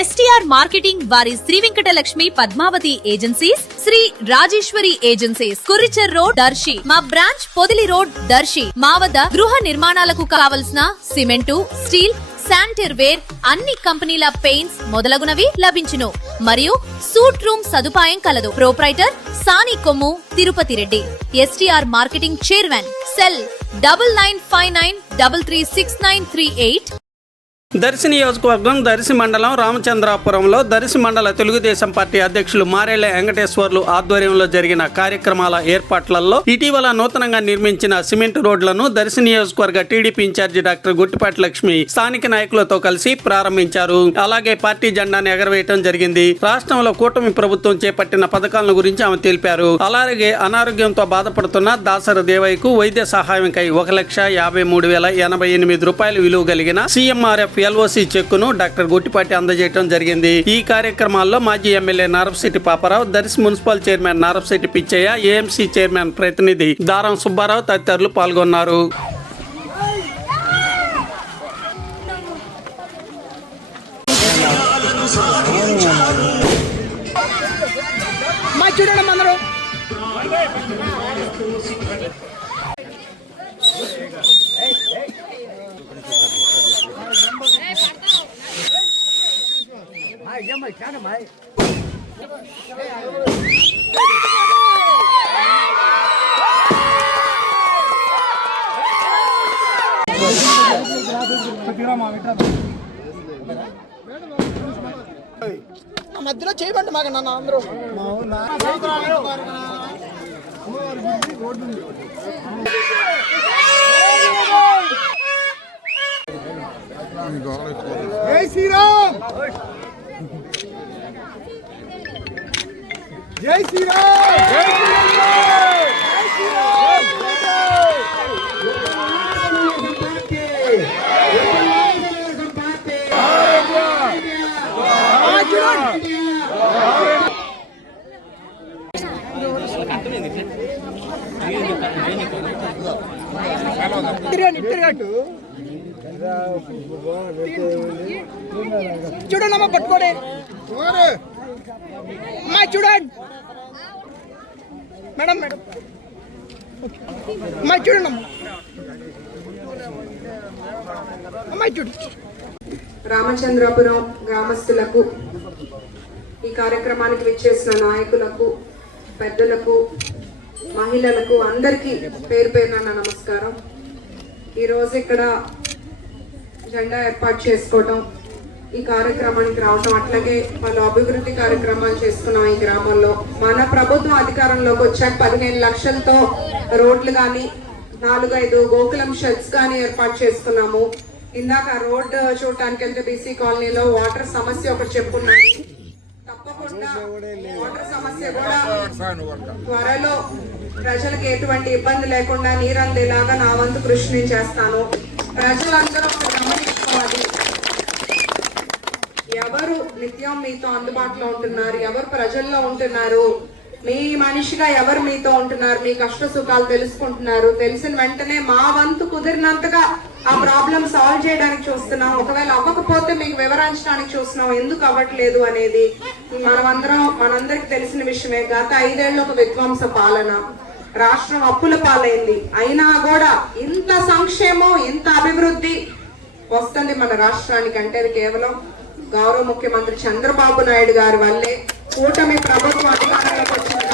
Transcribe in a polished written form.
STR marketing వారి Shri Venkatalakshmi Padmavathi agencies, Shri Rajeshwari agencies, Kuricher road Darsi. మా branch Podili road Darsi. మా వద్ద గృహ నిర్మాణాలకు కావలసిన సిమెంటు, స్టీల్, శానిటరీ వేర్, అన్ని కంపెనీల పెయింట్స్ మొదలగునవి లభించును. మరియు సూట్ రూమ్ సదుపాయం కలదు. Proprietor Sani Kommu Tirupati Reddy. STR marketing chairman. Cell 9959336938. Darsi నియోజకవర్గం దర్శి మండలం రామచంద్రాపురంలో దర్శి మండల తెలుగుదేశం పార్టీ అధ్యక్షులు మారేళ్ల వెంకటేశ్వర్లు ఆధ్వర్యంలో జరిగిన కార్యక్రమాల ఏర్పాట్లలో ఇటీవల నూతనంగా నిర్మించిన సిమెంట్ రోడ్లను దర్శి నియోజకవర్గ TDP incharge doctor Guttipati Lakshmi స్థానిక నాయకులతో కలిసి ప్రారంభించారు. అలాగే పార్టీ జెండాను ఎగరవేయడం జరిగింది. రాష్ట్రంలో కూటమి ప్రభుత్వం చేపట్టిన పథకాలను గురించి ఆమె తెలిపారు. అలాగే అనారోగ్యంతో బాధపడుతున్న దాసరి దేవయ్యకు వైద్య సహాయంకై 1,53,088 రూపాయలు విలువ కలిగిన CMRF LOC చెక్కును డాక్టర్ గుట్టిపాటి అందజేయడం జరిగింది. ఈ కార్యక్రమాల్లో మాజీ MLA Narapasetti Paparao, Darsi municipal chairman Narapasetti Pichaiah, AMC chairman ప్రతినిధి దారం సుబ్బారావు తదితరులు పాల్గొన్నారు. మధ్యలో చేయబండి మాకు నన్ను అందరూ జై శ్రీరామ్, జై శ్రీరామ్, జై చూడండి పట్టుకోండి అమ్మాయి, చూడండి మేడం, మేడం అమ్మాయి చూడండి అమ్మాయి చూడు. రామచంద్రాపురం గ్రామస్తులకు, ఈ కార్యక్రమానికి విచ్చేసిన నాయకులకు, పెద్దలకు, మహిళలకు అందరికీ పేరు పేరున నమస్కారం. ఈరోజు ఇక్కడ జెండా ఏర్పాటు చేసుకోవడం, ఈ కార్యక్రమానికి రావడం, అట్లాగే వాళ్ళు అభివృద్ధి కార్యక్రమాలు చేసుకున్నాం ఈ గ్రామంలో. మన ప్రభుత్వం అధికారంలోకి వచ్చాక 15 లక్షలతో రోడ్లు కానీ 4-5 గోకులం షెడ్స్ కానీ ఏర్పాటు చేసుకున్నాము. ఇందాక రోడ్ చూడటానికి వెళ్తే BC కాలనీలో వాటర్ సమస్య ఒకటి చెప్పుకున్నాను. తప్పకుండా వాటర్ సమస్య కూడా త్వరలో ప్రజలకు ఎటువంటి ఇబ్బంది లేకుండా నీరందేలాగా నా వంతు కృషి నేను చేస్తాను. ప్రజలందరూ గమనించుకోవాలి, ఎవరు నిత్యం మీతో అందుబాటులో ఉంటున్నారు, ఎవరు ప్రజల్లో ఉంటున్నారు, మీ మనిషిగా ఎవరు మీతో ఉంటున్నారు, మీ కష్ట సుఖాలు తెలుసుకుంటున్నారు. తెలిసిన వెంటనే మా వంతు కుదిరినంతగా ఆ ప్రాబ్లం సాల్వ్ చేయడానికి చూస్తున్నాం. ఒకవేళ అవ్వకపోతే మీకు వివరించడానికి చూస్తున్నాం, ఎందుకు అవ్వట్లేదు అనేది. మనందరికి తెలిసిన విషయమే. గత 5 ఏళ్ళు ఒక విధ్వంస పాలన, రాష్ట్రం అప్పుల పాలైంది. అయినా కూడా ఇంత సంక్షేమం, ఇంత అభివృద్ధి వస్తుంది మన రాష్ట్రానికి అంటే కేవలం గౌరవ ముఖ్యమంత్రి చంద్రబాబు నాయుడు గారి వల్లే. కూటమి ప్రభుత్వం అధికారంలోకి వచ్చింది